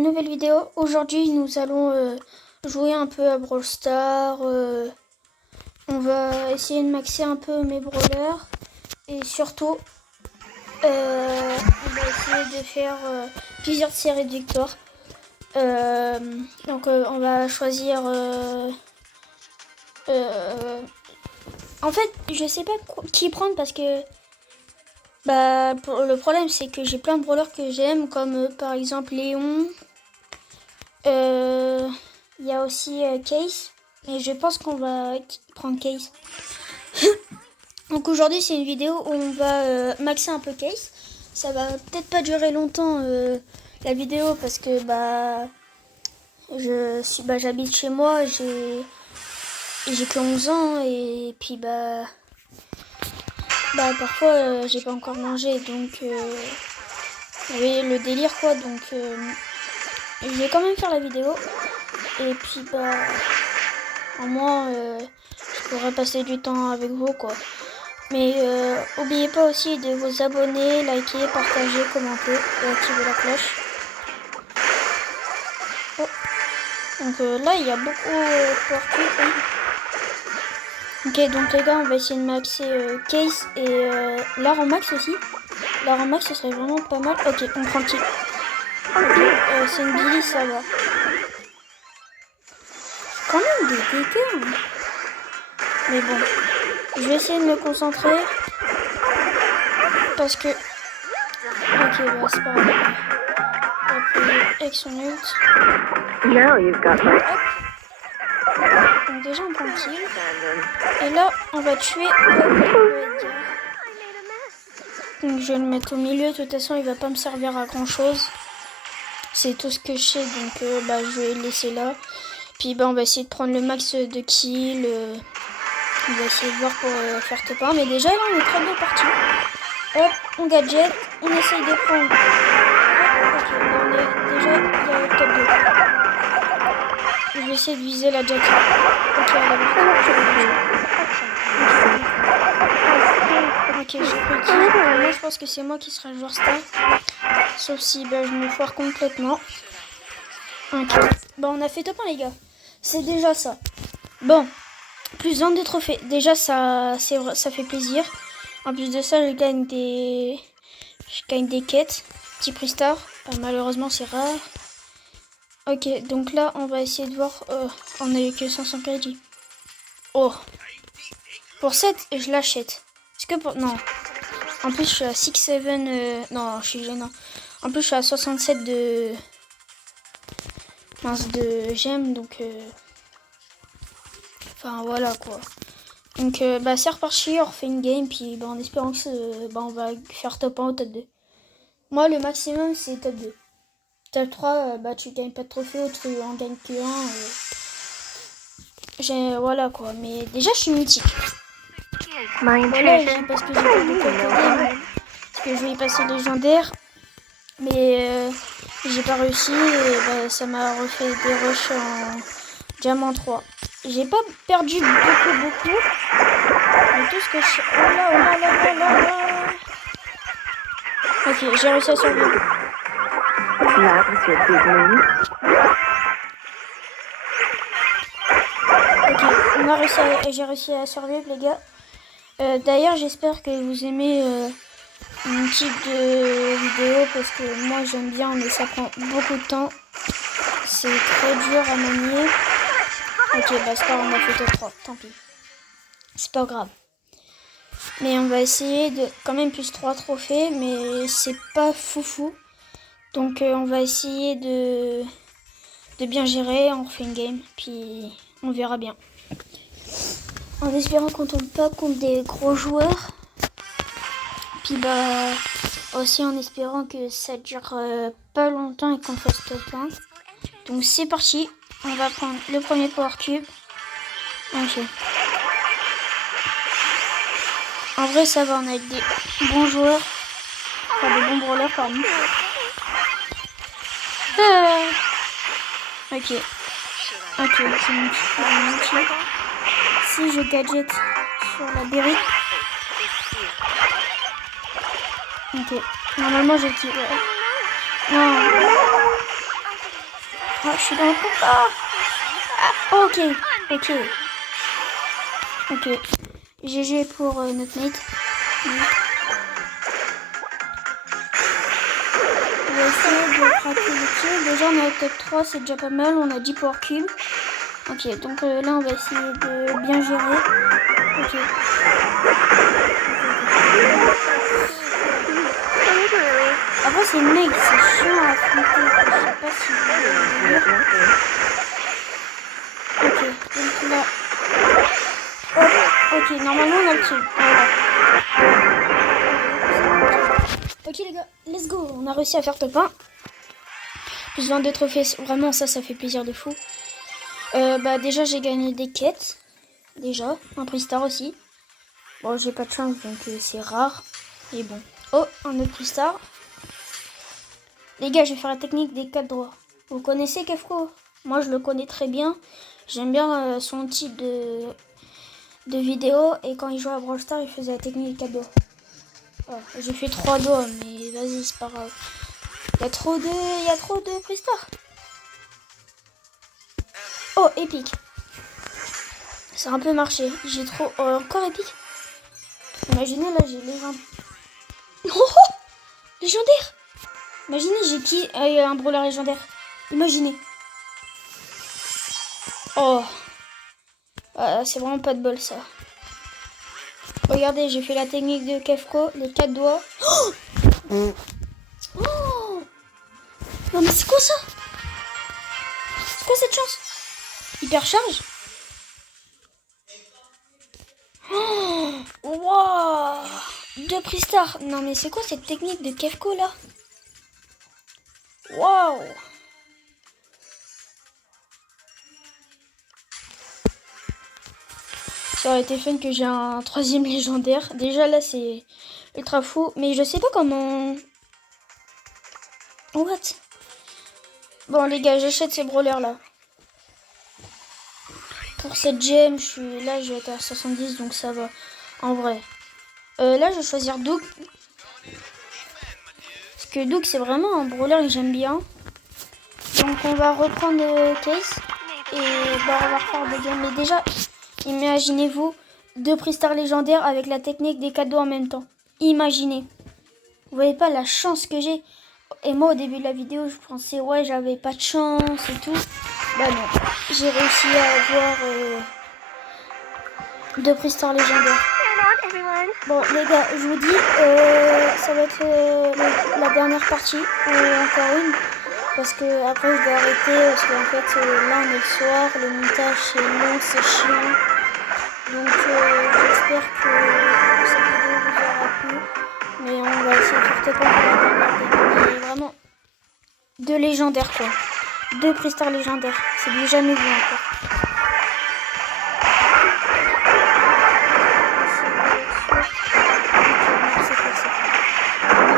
une nouvelle vidéo. Aujourd'hui nous allons jouer un peu à Brawl Stars. On va essayer de maxer un peu mes brawlers. Et surtout on va essayer de faire plusieurs séries de victoires. Donc on va choisir... en fait je sais pas qui prendre parce que... le problème c'est que j'ai plein de brawlers que j'aime comme par exemple Léon. Il y a aussi Case. Et je pense qu'on va prendre Case. Donc aujourd'hui c'est une vidéo où on va maxer un peu Case. Ça va peut-être pas durer longtemps la vidéo parce que j'habite chez moi, j'ai que 11 ans et puis parfois j'ai pas encore mangé donc vous voyez le délire quoi, donc je vais quand même faire la vidéo et puis au moins je pourrais passer du temps avec vous quoi. Mais n'oubliez pas aussi de vous abonner, liker, partager, commenter et activer la cloche. Oh. Donc là il y a beaucoup de portes. Ok, donc les gars, on va essayer de maxer Case et l'art en max aussi. L'art en max, ce serait vraiment pas mal. Ok, on prend le kill. Ok, c'est une Billy, ça va. Quand même des dégâts. Hein. Mais bon, je vais essayer de me concentrer. Parce que... Ok, c'est pas grave. Avec son ult. Donc déjà on prend le kill. Et là on va tuer le Edgar. Donc je vais le mettre au milieu. De toute façon il va pas me servir à grand chose. C'est tout ce que je sais. Donc je vais le laisser là. Puis on va essayer de prendre le max de kills. On va essayer de voir pour faire top 1. Mais déjà là on est très bien parti. Hop, on gadget. On essaye de prendre. Hop, ok, là, on est déjà il y a le top 2. Je vais essayer de viser la Jackie. Ok, elle a ok, j'ai pris le kill. Moi, je pense que c'est moi qui serai le joueur star. Sauf si je me foire complètement. Ok. On a fait top 1, les gars. C'est déjà ça. Bon. Plus 1 des trophées. Déjà, ça fait plaisir. En plus de ça, je gagne des quêtes. Petit prix star. Malheureusement, c'est rare. Ok, donc là, on va essayer de voir. On a eu que 500 crédits. Oh. Pour 7, je l'achète. Est-ce que pour... Non. En plus, je suis à 6-7... Non, je suis gênant. En plus, je suis à 67 de... Mince, de gemmes, donc... Enfin, voilà, quoi. Donc, c'est reparti, on refait une game, puis en espérant que on va faire top 1 ou top 2. Moi, le maximum, c'est top 2. Top 3, tu gagnes pas de trophée, ou tu en gagnes que 1. Voilà, quoi. Mais déjà, je suis mythique. Voilà, parce que j'ai pas de game, parce que je vais y passer légendaire. Mais j'ai pas réussi et ça m'a refait des rushs en diamant 3. J'ai pas perdu beaucoup. Mais tout ce que je... Oh là. Ok, j'ai réussi à survivre. Ok, j'ai réussi à survivre, les gars. D'ailleurs, j'espère que vous aimez mon type de vidéo parce que moi j'aime bien, mais ça prend beaucoup de temps. C'est très dur à manier. Ok, c'est pas grave, on a fait top 3, tant pis. C'est pas grave. Mais on va essayer de quand même plus 3 trophées, mais c'est pas foufou. Donc on va essayer de bien gérer, on refait une game, puis on verra bien. En espérant qu'on tombe pas contre des gros joueurs. Puis aussi en espérant que ça dure pas longtemps et qu'on fasse top 1. Donc c'est parti, on va prendre le premier power cube. Ok. En vrai ça va, on a des bons joueurs. Enfin des bons brawlers pardon. Ok. Ok, c'est mon petit. Si je gadget sur la berry. Ok. Normalement j'ai le kill. Non. Ah, je suis dans le combat. Ah, ok. GG pour notre mate. On va essayer de craquer le kill. Déjà, on est au top 3, c'est déjà pas mal. On a 10 power cubes. Ok, donc là, on va essayer de bien gérer. Ok. Après, c'est une mec, c'est chiant à affronter. Je sais pas si vous voulez le dire. Ok, donc là. Hop, ok, normalement, on a le kill. Voilà. Ok, les gars, let's go. On a réussi à faire top 1. Plus 22 trophées, vraiment, ça fait plaisir de fou. Déjà, j'ai gagné des quêtes. Déjà, un prix star aussi. Bon, j'ai pas de chance, donc c'est rare. Et bon. Oh, un autre prix star. Les gars, je vais faire la technique des 4 droits. Vous connaissez Kefko? Moi, je le connais très bien. J'aime bien son type de vidéo. Et quand il jouait à Brawl Stars, il faisait la technique des 4 doigts. Oh, j'ai fait 3 doigts, mais vas-y, c'est pas grave. Il y a trop de prix star. Oh, épique. Ça a un peu marché. J'ai trop... encore épique. Imaginez, là, j'ai les... Oh, légendaire. Imaginez, j'ai qui un brawler légendaire. Imaginez. Oh. C'est vraiment pas de bol, ça. Regardez, j'ai fait la technique de Kefko, les 4 doigts. Oh, oh. Non, mais c'est quoi ça? C'est quoi cette chance? Hypercharge. Oh, wow. 2 prix star. Non, mais c'est quoi cette technique de Kefko, là? Waouh. Ça aurait été fun que j'ai un 3e légendaire. Déjà là c'est ultra fou. Mais je sais pas comment... What? Bon les gars, j'achète ces brawlers là. Pour cette gemme, je vais être à 70 donc ça va. En vrai. Là je vais choisir Doug. Parce que Doug c'est vraiment un brawler que j'aime bien. Donc on va reprendre Case. Et on va refaire des games. Mais déjà... Imaginez-vous 2 prix star légendaires avec la technique des cadeaux en même temps. Imaginez. Vous voyez pas la chance que j'ai. Et moi au début de la vidéo je pensais ouais j'avais pas de chance et tout. Bah non. J'ai réussi à avoir 2 prix star légendaires. Bon les gars je vous dis ça va être la dernière partie. Encore une. Parce que après je dois arrêter parce qu'en fait là on est le soir, le montage c'est long, c'est chiant. Donc j'espère que cette vidéo vous aura plu. Mais on va essayer de faire top 1 pour la dernière vidéo. Mais vraiment 2 légendaires quoi. 2 prix star légendaires. C'est du jamais vu encore.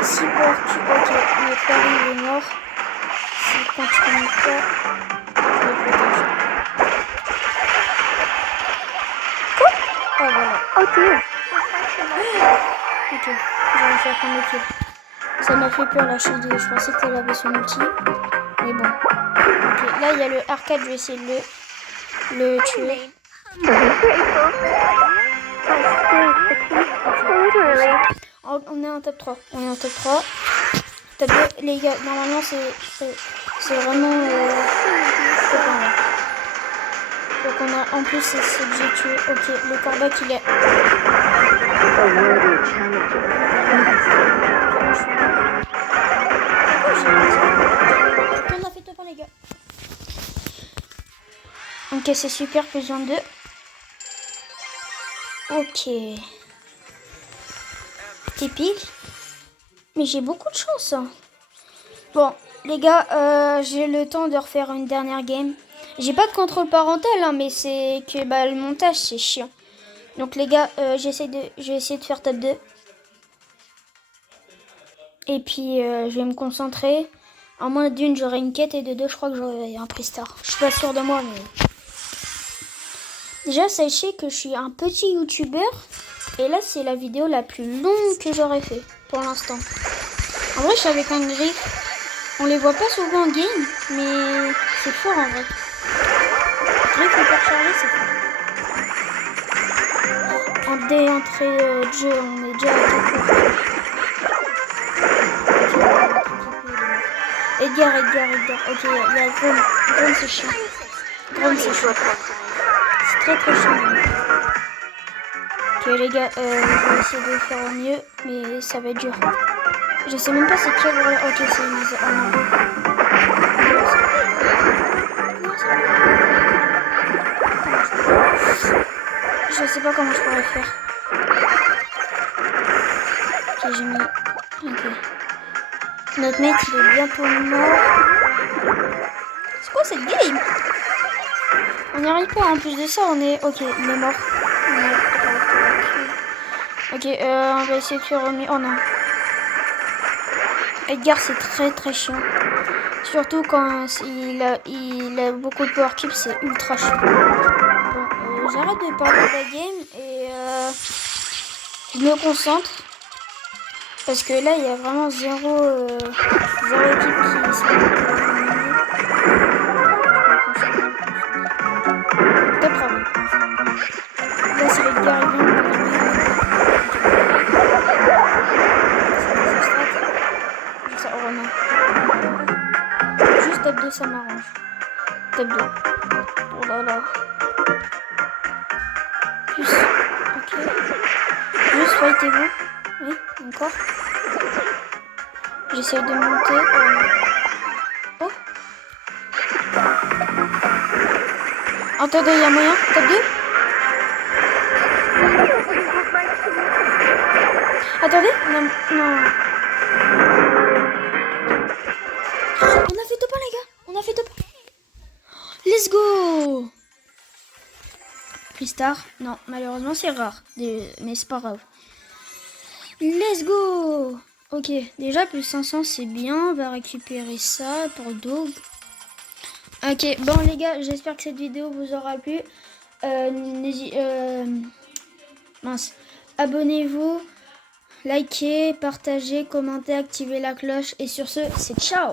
Si pour ok, notre pari est mort. Si continue pas, je le protège. Quoi? Ah voilà. Ok. Ok, j'ai réussi à prendre le kill. Ça m'a fait peur la chute. Je pensais qu'elle avait son ulti. Mais bon. Ok, là il y a le arcade, je vais essayer de le tuer. Okay. On est en top 3. On est en top 3. Top 2, les gars, normalement c'est vraiment donc on a en plus c'est ce que j'ai tué. Ok, le corbac il est. On a fait top 1 les gars. Ok, c'est super, plus 22. Ok. Typique. Mais j'ai beaucoup de chance. Hein. Bon, les gars, j'ai le temps de refaire une dernière game. J'ai pas de contrôle parental, hein, mais c'est que le montage, c'est chiant. Donc les gars, je vais essayer de faire top 2. Et puis, je vais me concentrer. En moins d'une, j'aurai une quête et de 2, je crois que j'aurai un prix star. Je suis pas sûre de moi, mais... Déjà, sachez que je suis un petit youtubeur. Et là, c'est la vidéo la plus longue que j'aurais fait pour l'instant. En vrai, je suis avec un griffe. On les voit pas souvent en game, mais C'est fort en vrai. Je dirais que le recharger c'est fort. En déentrée de jeu, on est déjà à 4 heures. Edgar. Ok, il y a Grom. Grom c'est chiant. C'est très chiant. Ok les gars, je vais essayer de faire au mieux, mais ça va être dur. Je sais même pas c'est quel... Ok, c'est Elisa. Oh non. Je sais pas comment je pourrais faire. Ok, j'ai mis... Ok. Notre mate, il est bientôt mort. C'est quoi cette game? On n'y arrive pas. En plus de ça, on est... Ok, il est mort. Ok, on va essayer de faire remis. Oh non. Edgar, c'est très chiant. Surtout quand il a beaucoup de power cubes, c'est ultra chiant. Bon, j'arrête de parler de la game et je me concentre. Parce que là, il y a vraiment zéro équipe qui se fait éliminer. Top bravo. Là, c'est Edgar, il vient de oh non. Juste top 2, ça m'arrange. Top 2. Oh là là. Plus. Ok. Juste fightez-vous. Oui, encore. J'essaie de monter. Oh. Attendez, il y a moyen. Top 2. Attendez. Non. On a fait top 1 les gars. On a fait top 1. Let's go. Plus tard. Non, malheureusement c'est rare. Mais c'est pas grave. Let's go. Ok, déjà plus 500 c'est bien. On va récupérer ça pour Dog. Ok, bon les gars, j'espère que cette vidéo vous aura plu. Mince. Abonnez-vous, likez, partagez, commentez, activez la cloche. Et sur ce, c'est ciao.